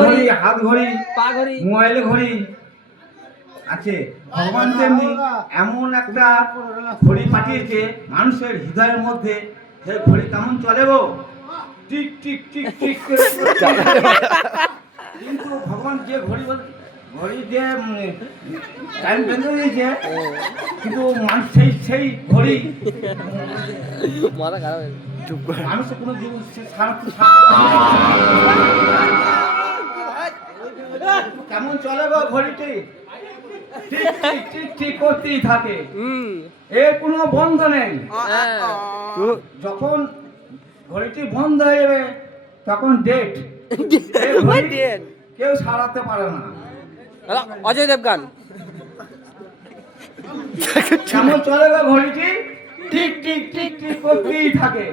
ঘড়ি, হাত ঘড়ি, পা ঘড়ি, মোবাইল ঘড়ি আছে। ভগবান তেমনি এমন একটা ঘড়ি পাঠিয়েছে মানুষের হৃদয়ের মধ্যে, সেই ঘড়ি কেমন চলে গো, টিক টিক টিক টিক করে চলে। কিন্তু ভগবান যে ঘড়ি যে টাইম বেঁধে দিয়েছে, কিন্তু মানুষ সেই ঘড়ি মাথা খারাপ মানুষের কোনো জিনিস কেমন চলে গো ঘড়িটি, ঠিক ঠিক ঠিক ঠিক করতেই থাকে, এর কোনো বন্ধ নেই। যখন ঘড়িটি বন্ধ হয়ে যাবে তখন ডেট কেউ সারাতে পারে না। অজয় দেবগান কেমন চলে গো ঘড়িটি, ঠিক ঠিক ঠিক ঠিক করতেই থাকে।